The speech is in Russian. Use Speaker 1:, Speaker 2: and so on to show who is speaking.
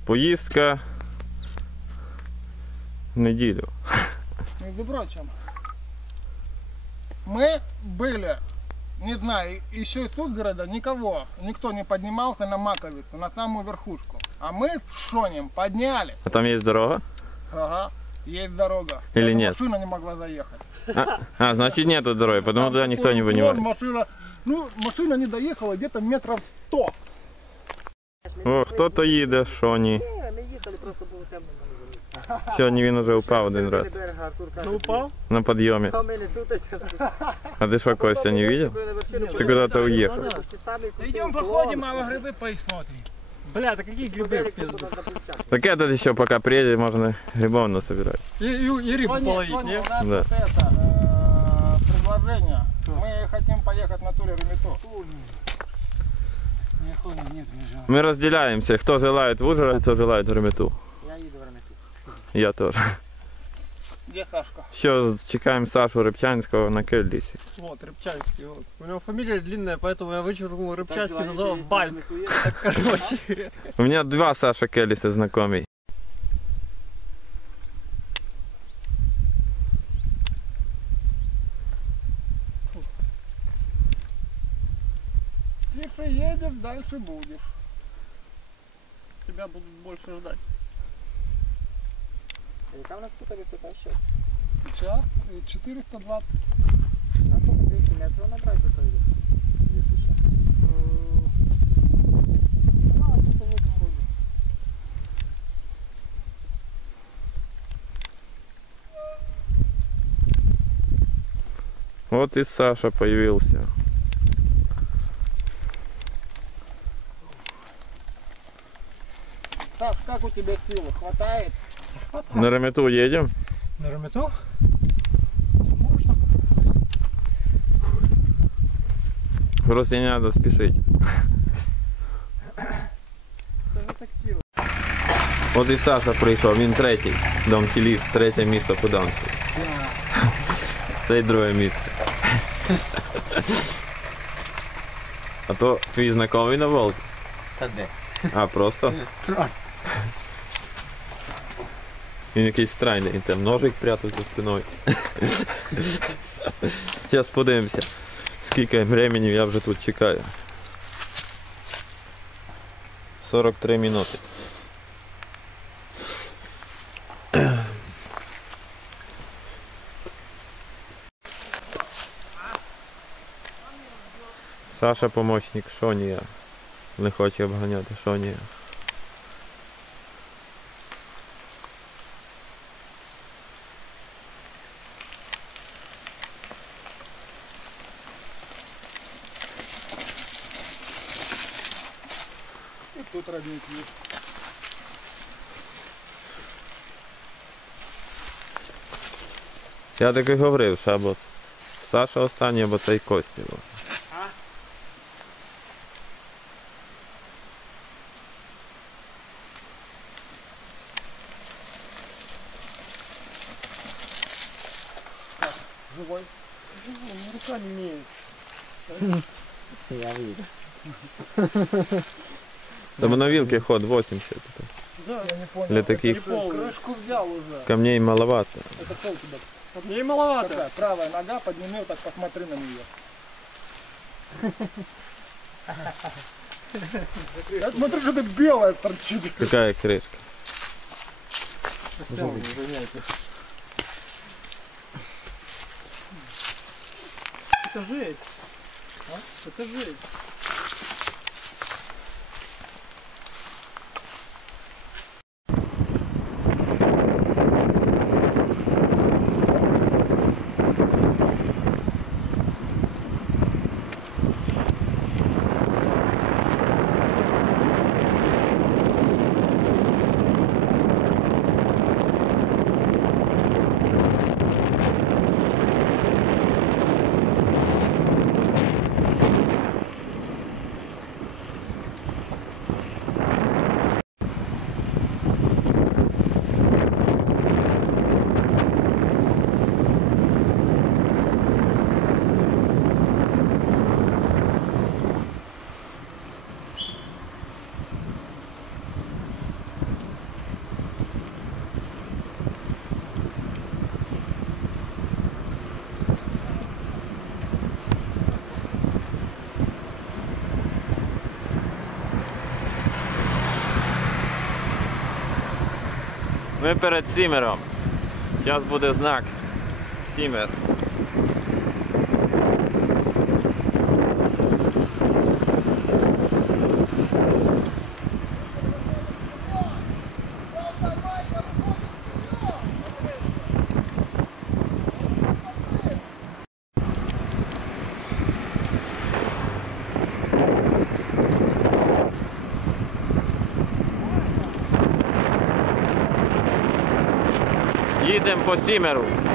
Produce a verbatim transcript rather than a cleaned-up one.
Speaker 1: Поїздка в неділю.
Speaker 2: Между прочим, мы были, не знаю, еще из Узгорода никого, никто не поднимался на Маковицу, на самую верхушку. А мы с Шонем подняли.
Speaker 1: А там є дорога?
Speaker 2: Ага, есть дорога.
Speaker 1: Или
Speaker 2: Даже
Speaker 1: нет?
Speaker 2: Машина не могла заехать.
Speaker 1: А, а значит нету дороги, потому
Speaker 2: Там
Speaker 1: туда никто не
Speaker 2: уклон,
Speaker 1: вынимает.
Speaker 2: Машина, ну, машина не доехала где-то метров сто.
Speaker 1: О, хто-то їде, Шоні.
Speaker 3: Ні, ми їхали, просто було темно, ми не заїхали.
Speaker 1: Сьогодні він уже упав один раз.
Speaker 3: Берега, Артур каже,
Speaker 4: Ну упал?
Speaker 1: На підйомі.
Speaker 3: «А ми не тут,
Speaker 1: А ти що, Костя, не видел? Ты куда-то уехал.
Speaker 4: Идем походим, а грибы посмотрим. Бля, да какие грибы в пизду?
Speaker 1: Так этот еще пока приедет, можно грибов насобирать.
Speaker 4: И, и, и рыбу
Speaker 2: Соня,
Speaker 4: половить,
Speaker 2: Соня,
Speaker 4: не?
Speaker 2: у нас
Speaker 1: Да.
Speaker 2: вот это, э, предложение. Мы хотим поехать на туре Ремето.
Speaker 4: Нихуя нет, не жаль.
Speaker 1: Мы разделяемся, кто желает в Ужгород, кто желает в Ремету.
Speaker 3: Я їду в Ремету.
Speaker 1: Я тоже.
Speaker 2: Где Сашка?
Speaker 1: Все, чекаем Сашу Рыбчанского на Кельдисе.
Speaker 4: Вот, Рыбчанский, вот. У него фамилия длинная, поэтому я вычеркнул Рыбчанский, назвал Бальк. Так, короче.
Speaker 1: У меня два Саша Келлиса знакомый.
Speaker 2: Тише едешь, дальше будешь.
Speaker 4: Тебя будут больше ждать.
Speaker 3: Яка в нас тут висота ще?
Speaker 2: Сейчас э, четыреста двадцать.
Speaker 3: Нам тут двісті метрів набрати виходить. Якщо що.
Speaker 2: Ну, а тут вот вроде.
Speaker 1: Вот и Саша появился.
Speaker 2: Саш, как у тебя силы? Хватает?
Speaker 1: На Ремету едем?
Speaker 4: На Ремету?
Speaker 2: Можно?
Speaker 1: Просто не надо спешить. От і Саша прийшов, він третій. Донкіліст, третє місто по Донцю. Це й друге місце. А то твій знайомий на Волзі?
Speaker 3: Та де?
Speaker 1: А, просто?
Speaker 3: Просто.
Speaker 1: Він якийсь странний, він там ножик прятав за спиною. Зараз подивимося, скільки времени я вже тут чекаю. сорок три минути. Саша помощник Шонія. Не хоче обганяти Шонія.
Speaker 2: И тут родник есть.
Speaker 1: Я так і говорив, що або Саша останній, або цей Костя.
Speaker 2: Живой.
Speaker 4: Ну, рука не имеет.
Speaker 3: Я вийду.
Speaker 1: Там на вилке ход восемьдесят.
Speaker 4: Да,
Speaker 2: Я не понял.
Speaker 1: Для таких
Speaker 2: Это крышку взял уже.
Speaker 1: камней маловато.
Speaker 2: Это что у тебя?
Speaker 4: мне и маловато.
Speaker 2: Такая правая нога, подними вот так, посмотри на нее. Я смотрю, что это белая торчит.
Speaker 1: Какая крышка?
Speaker 4: Это жесть. А? Это жесть.
Speaker 1: Ми перед Сімером. Зараз буде знак. Сімер. Їдемо по Сімеру.